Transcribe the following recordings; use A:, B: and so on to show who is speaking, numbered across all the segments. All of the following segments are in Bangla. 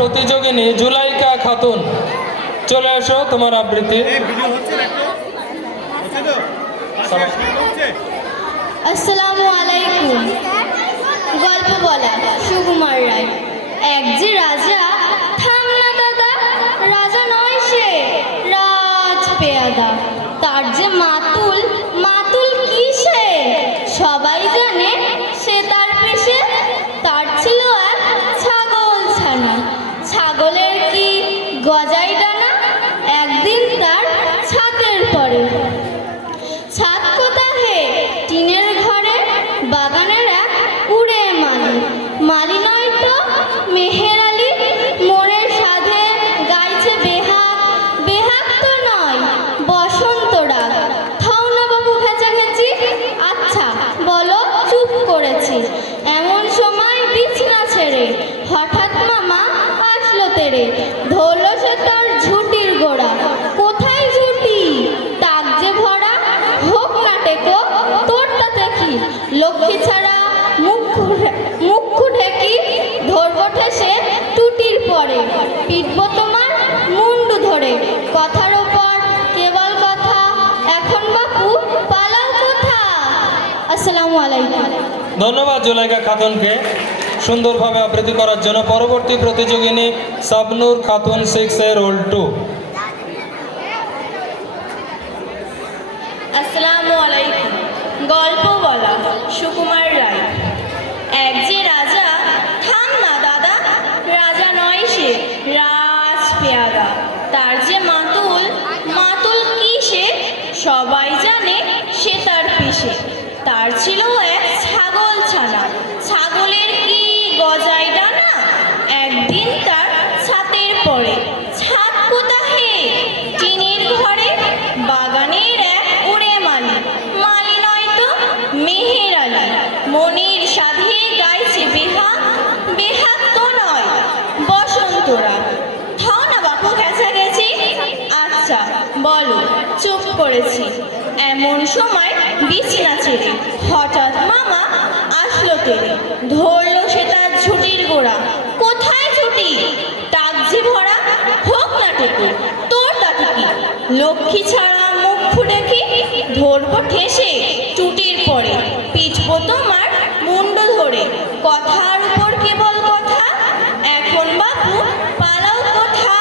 A: প্রতিযোগিনী জুলাইকা খাতুন। চলে আসো তোমার আবৃত্তি।
B: আসসালামু আলাইকুম। গল্প বলা সুকুমার রায়। এক যে রাজা থাম না দাদা রাজা নয় সে রাজ পেয়াদা। তার যে মাতুল আসসালামু আলাইকুম।
A: ধন্যবাদ জুলাইকা খাতুনকে সুন্দরভাবে আবৃত্তি করার জন্য। পরবর্তী প্রতিযোগিনী সাবনুর খাতুন সিক্স এর ওল্ড টু
B: আসসালামু আলাইকুম। গল্প বলা সুকুমার রায়। এক যে রাজা থাম না দাদা রাজা নয় সে রাজ পেয়াদা। তার যে মাতুল মাতুল কি সে? সবাই তার ছিল এক ছাগল ছানা। ছাগলের কি গজাই ডানা? একদিন তার ছাতের পরে ছাদ কোথা হে? টিনের ঘরে বাগানের এক উড়ে মালি। মালি নয় তো মেহের আলী। মনির সাধে গাইছে বেহা বেহাগ তো নয়। বসন্তরা থাও না বাপু গেছি আচ্ছা বলো, চুপ করেছি। এমন সময় বিছনা ছেড়ে হঠাৎ মামা আসলো তেরে ধরলো সে তার ঝুটির গোড়া। কোথায় ছুটি টাকজি ভরা? হোক না টেকো, তোর তাতে কি? লক্ষ্মী ছাড়া মুখ ফুটে কি? ধরবো ঠেসে টুটির পরে। পিঠবো তোমার মুন্ড ধরে। কথার উপর কেবল কথা? এখন বাপু, পালাও কোথা?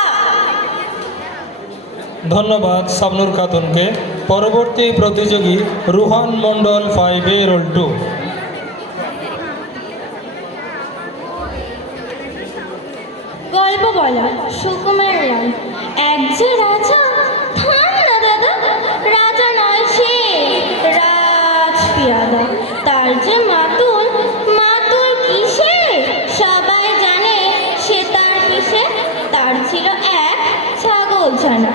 A: ধন্যবাদ সাবনুর খাতুনকে। পরবর্তী প্রতিযোগী রুহান মণ্ডল ফাইভ টু
B: গল্প বলা সুকুমার রায়। এক যে রাজা, থাম দাদা, রাজা নয় সে। রাজ পিয়াদা তার যে মাতুল মাতুল কিসে? সবাই জানে সে তার পিসে তার ছিল এক ছাগল ছানা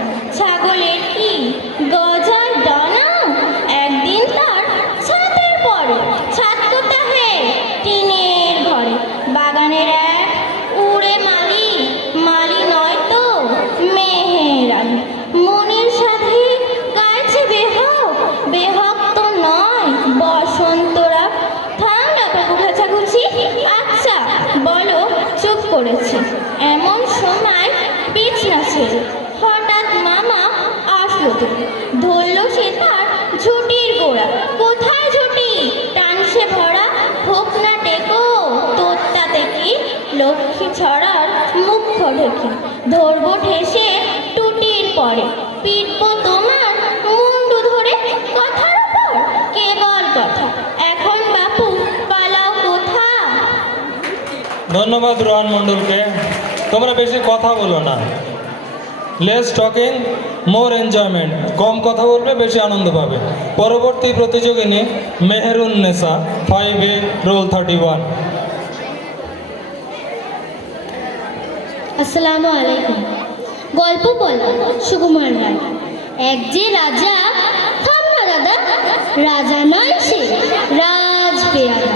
B: করেছি। এমন সময় বিছনা ছেড়ে হঠাৎ মামা আসলো ধরলো সে তার ঝুটির গোড়া। কোথায় ঝুটি? টানসে ভরা হোক না টেকো তোরটা দেখি লক্ষ্মী ছড়ার মুখ ঢেকে। ধরবো ঠেসে টুটির পরে। পিটবো
A: ধন্যবাদ রোহান মণ্ডলকে। তোমরা বেশি কথা বলো না। লেস টকিং মোর এনজয়মেন্ট কম কথা বলবে, বেশি আনন্দ পাবে। পরবর্তী প্রতিযোগিনী Meherun Nesa five A roll thirty one
B: আসসালামু আলাইকুম। গল্প বল, সুকুমার রায়। এক যে রাজা থাম না দাদা, রাজা নয় সে, রাজ পেয়াদা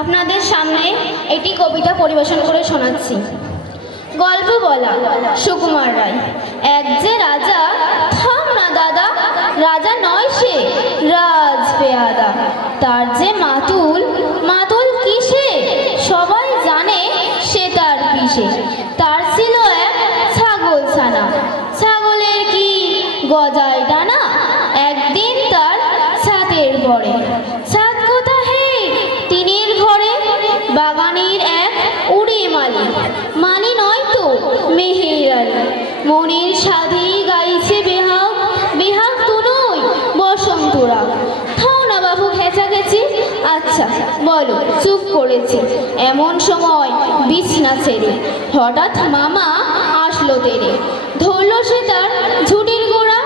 C: আপনাদের সামনে একটি কবিতা পরিবেশন করে শোনাচ্ছি। গল্প বলা, সুকুমার রায়, এক যে রাজা, থাম না দাদা, রাজা নয় সে, রাজ পেয়াদা তার যে মা আচ্ছা বলো, চুপ করেছি। এমন সময় বিছনা ছেড়ে হঠাৎ মামা আসলো তেরে। ধরলো সে তার ঝুটির গোড়া।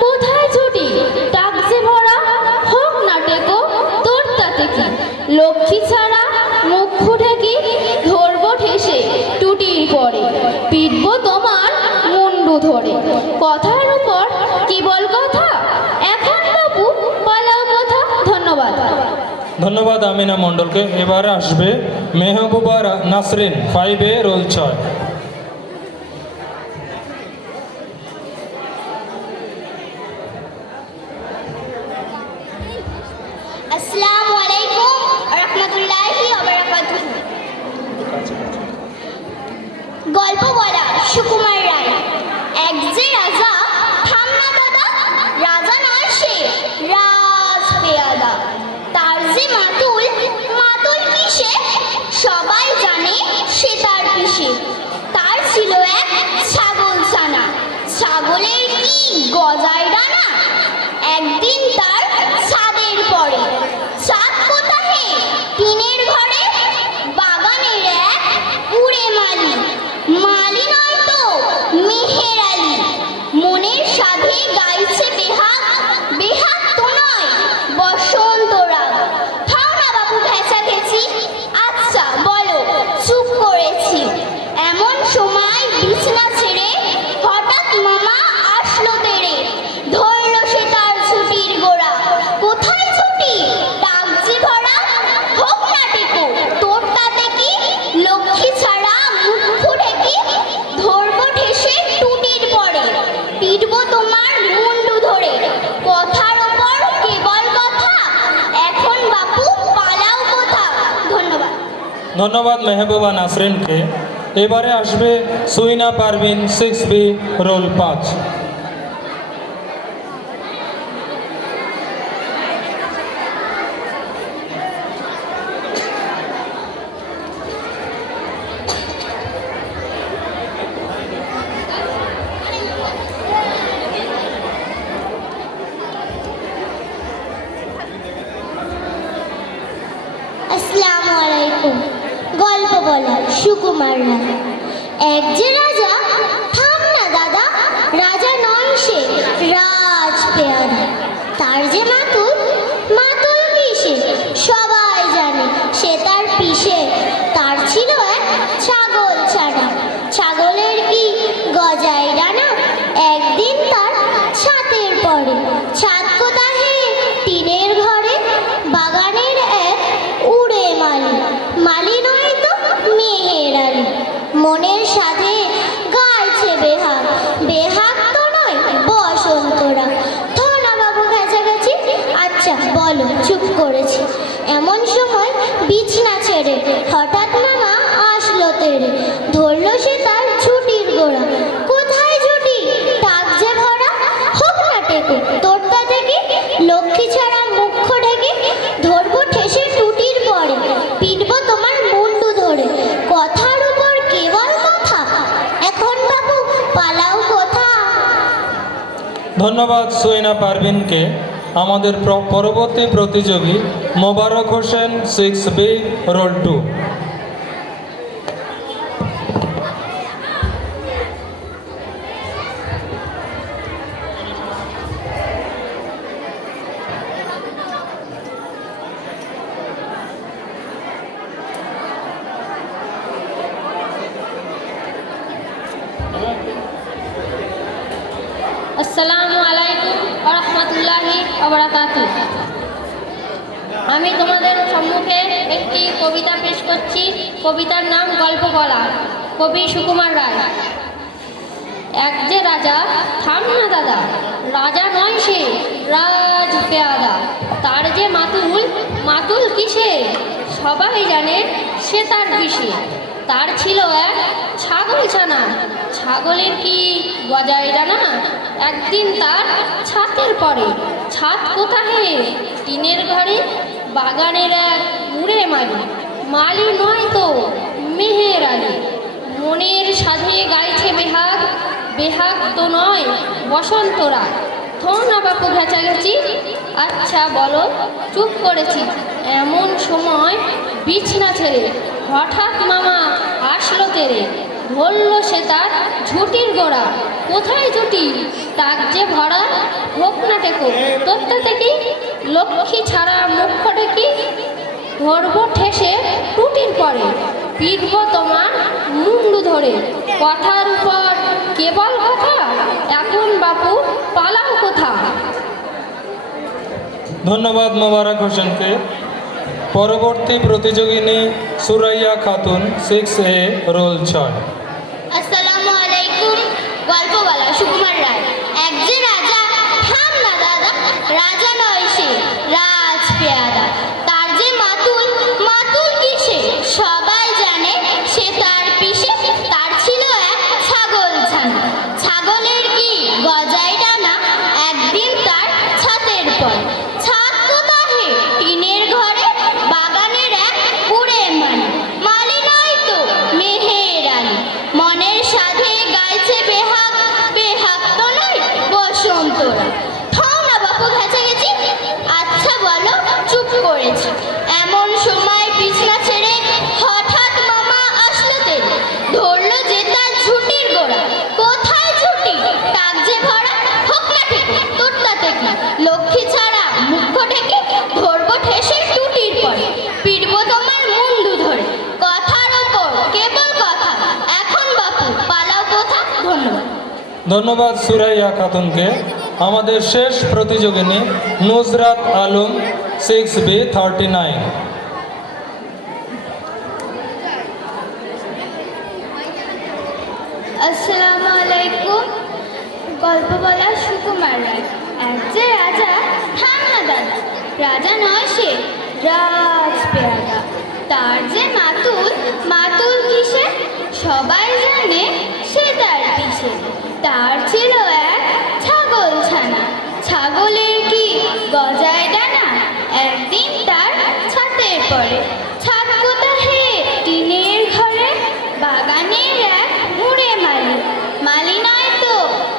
C: কোথায় ঝুটি? টাকছে ভরা। হোক না টেকো তোর তাতে কি? লক্ষ্মী ধন্যবাদ
D: আমিনা মণ্ডলকে। এবার আসবে Mehbuba Nasrin five A roll ছয়।
C: ধন্যবাদ
D: মেহবুবা নাসরিনকে। এবারে আসবে Suina Parvin six B roll পাঁচ। ধন্যবাদ সুইনা পারভিনকে আমাদের পরবর্তী প্রতিযোগী Mobarak Hossain six B roll two Thank you.
E: আসসালামু আলাইকুম রহমতুল্লাহি ওবরাকাতু আমি তোমাদের সম্মুখে একটি কবিতা পেশ করছি। কবিতার নাম গল্প বলা। কবি সুকুমার রায়। এক যে রাজা, থাম না দাদা, রাজা নয় সে, রাজ পেয়াদা। তার যে মাতুল মাতুল কিসে? সবাই জানে সে তার বিষে তার ছিল এক ছাগল ছানা ছাগলের কি গজায় ডানা? একদিন তার ছাতের পরে ছাদ কোথাহে? টিনের ঘরে, বাগানের এক মুড়ে মালি মালি নয় তো, মেহের আলী। মনের সাধে গাইছে বেহাগ বেহাগ তো নয় বসন্তরা থোর না বাপু ভেচা গেছি আচ্ছা বলো, চুপ করেছি। এমন সময় বিছনা ছেড়ে হঠাৎ মামা আসলো তেরে। ধরলো সে তার ঝুটির গোড়া। কোথায় ঝুটি? তাক যে ভরা হোক না টেকো। তোরটা থেকে লক্ষ্মী ছাড়া মুখ কি ধরবো ঠেসে টুটির পরে। পিটব তোমার মুন্ডু ধরে। কথার উপর কেবল কথা? এখন বাপু পালাম কোথা
C: ধন্যবাদ মোবারক হোসেনকে। পরবর্তী প্রতিযোগিনী Suraiya Khatun six A roll ছয়।
F: ধন্যবাদ
C: সুরাইয়া খাতুনকে। আমাদের শেষ প্রতিযোগিনী Nuzrat Alam six B thirty nine
F: আসসালামু আলাইকুম। গল্প বলা সুকুমার এক যে রাজা থাম না দাদা রাজা নয় সে, রাজ পেয়াদা তার যে মাতুল মাতুল কিসে? সবাই জানে সে পরে ছাদ কোথাহে টিনের ঘরে, বাগানের এক মুড়ে মালি। মালি তো,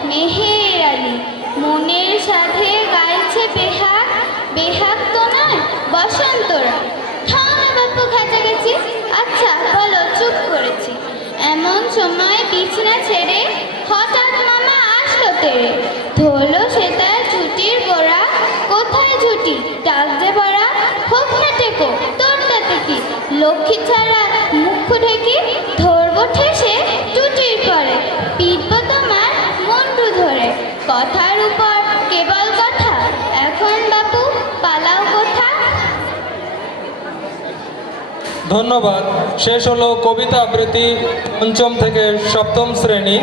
F: মেহের আলী। মনের সাথে গাইছে বেহাগ বেহাগ তো নয় বসন্তরা থাও না বাপু আচ্ছা বলো, চুপ করেছি। এমন সময় বিছনা ছেড়ে হঠাৎ মামা আসলো তেরে ধরলো সে তার ঝুটির গোড়া। কোথায় ঝুটি ডাক যে ভরা হোক না টেকো। লক্ষ্মী ছাড়া মুখ ঢেকে ধরবো ঠেসে টুটির পরে। পিটবো তোমার মন্টু ধরে। কথার উপর কেবল কথা। এখন বাপু, পালাও কোথা?
C: ধন্যবাদ। শেষ হলো কবিতা আবৃত্তি পঞ্চম থেকে সপ্তম শ্রেণি।